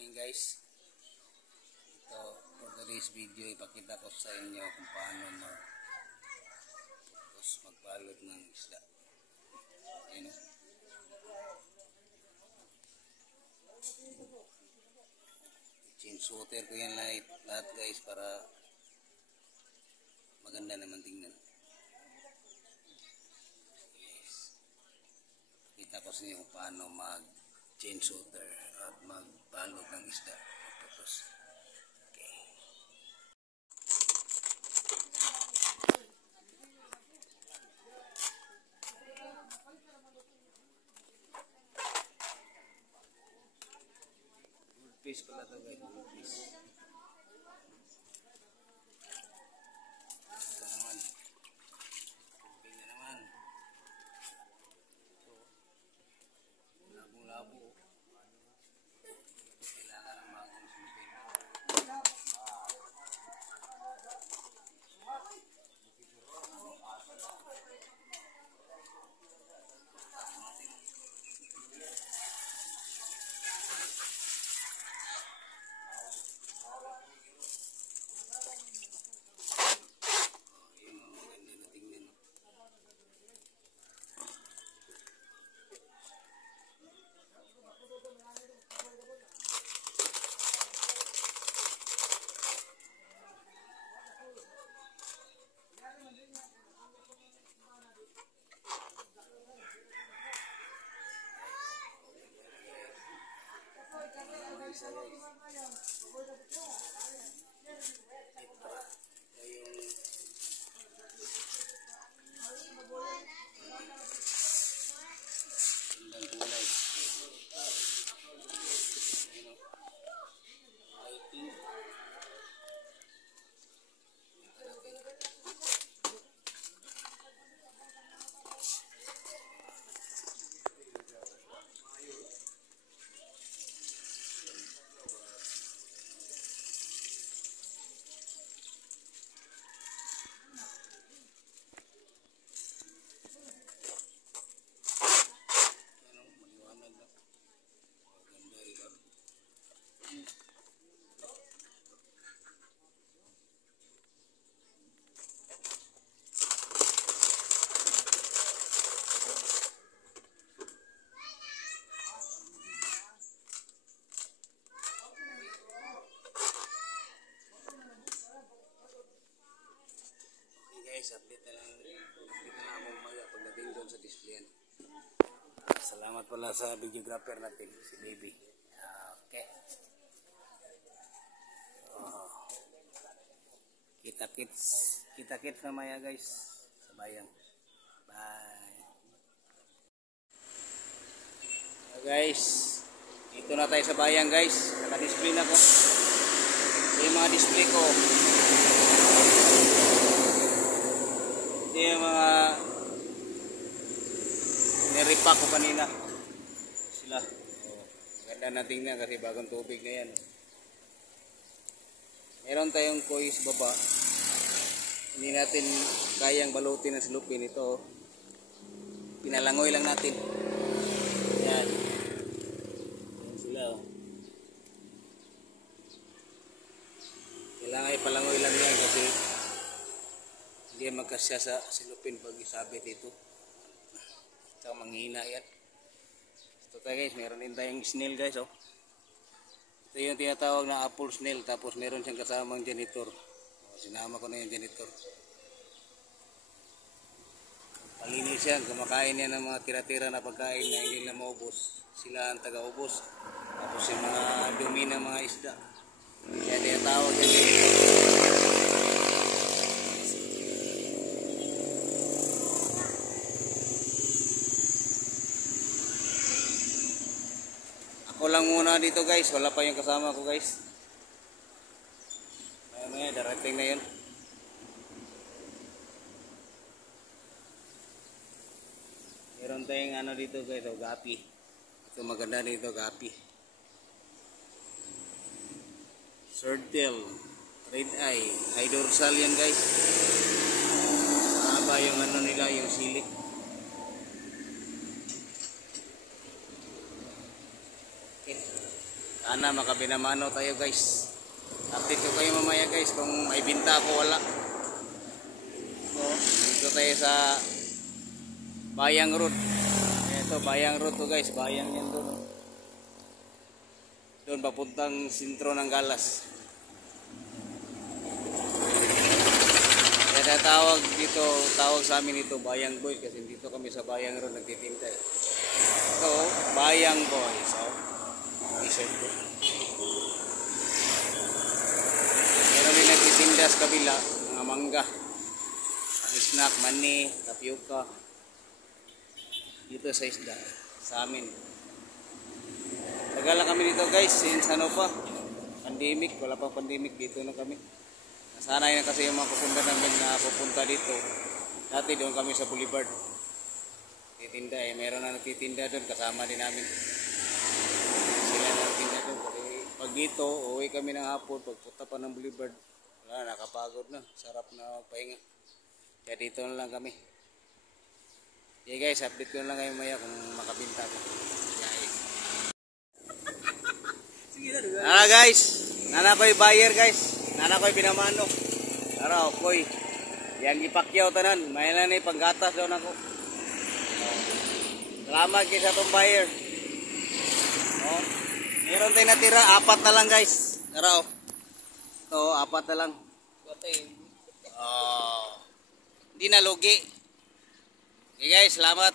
morning guys. Ito, for today's video, ipakita ko sa inyo kung paano magbalot ng isda. Ayan o. Change water ko yan lahat guys para maganda naman tingnan. Yes. Kita ko sa inyo kung paano mag-change water at magbalot ng isda. Tapos, okay. Good fish pala ito guys, good fish. Ito naman. Tubig na naman. Ito. Labong-labo. Kailangan ng mga konsumpin. Guys, update na lang ako mamaya pagdating doon sa displayan. Salamat pala sa videographer natin, si Baby. Okay. Kita-kits mamaya guys sa bayan. Bye. Guys, dito na tayo sa bayan guys. Naka-display na ko. Ito yung mga display ko. Yung mga niripak ko kanina sila. Ganda na tingnan kasi bagong tubig na yan. Meron tayong koi sa baba, hindi natin kayang balutin ng silupin. Ito pinalangoy lang natin yan. Yan sila kailangan ipalangoy lang yan kasi hindi magkasya sa silupin pag isabit dito. Ito manghina yan. Ito tayo guys, meron din tayong snail guys. Ito yung tinatawag na apple snail. Tapos meron siyang kasamang janitor. Sinama ko na yung janitor. Palinis yan. Kumakain yan ng mga tira-tira na pagkain na hindi na maubos. Sila ang taga-ubos. Tapos yung mga dumi ng mga isda. Kaya tinatawag yan janitor. Ako lang muna dito guys, wala pa yung kasama ko guys. Maya darating na yun. Meron tayong ano dito guys, gapi. Ito maganda dito, gapi. Swordtail, red eye, high dorsal yan guys. Haba yung ano nila, yung silik. Sana makabinamano tayo guys. Update ko kayo mamaya guys kung may binta ako wala. So, dito tayo sa Bayang Road. Ito Bayang Road to guys, Bayang yan doon. Doon papuntang sentro ng Galas. Kaya tawag dito, tawag sa amin ito Bayang Boy kasi dito kami sa Bayang Road nagtitinda. So, Bayang Boy. So, t-shirt ko. Meron din nagtitinda sa kabila, mga mangga, snack, mani, tapioca. Dito sa isda, sa amin. Tagal lang kami dito guys, since ano pa, pandemic, wala pa pandemic, dito na kami. Nasanay na kasi yung mga pupunta namin na pupunta dito. Dati doon kami sa Boulevard. Titinda meron na nagtitinda doon, kasama din namin. Sila na nagtitinda doon. Pag dito, uwi kami ng hapon, pagpunta pa ng Boulevard, wala, nakapagod na, sarap na pahinga. Kaya dito na lang kami. Okay guys, update ko na lang kayo maya kung makabinta ko. Nana guys, nana ko'y buyer guys. Nana ko'y pinamano. Araw, ko'y. Yang ipakyaw tanan. May na ni panggatas doon ako. Salamat kayo sa itong buyer. Oh, meron tayo natira. 4 na lang guys. Araw. Ito, 4 na lang. Oh, hindi na lugi. Okay guys, salamat.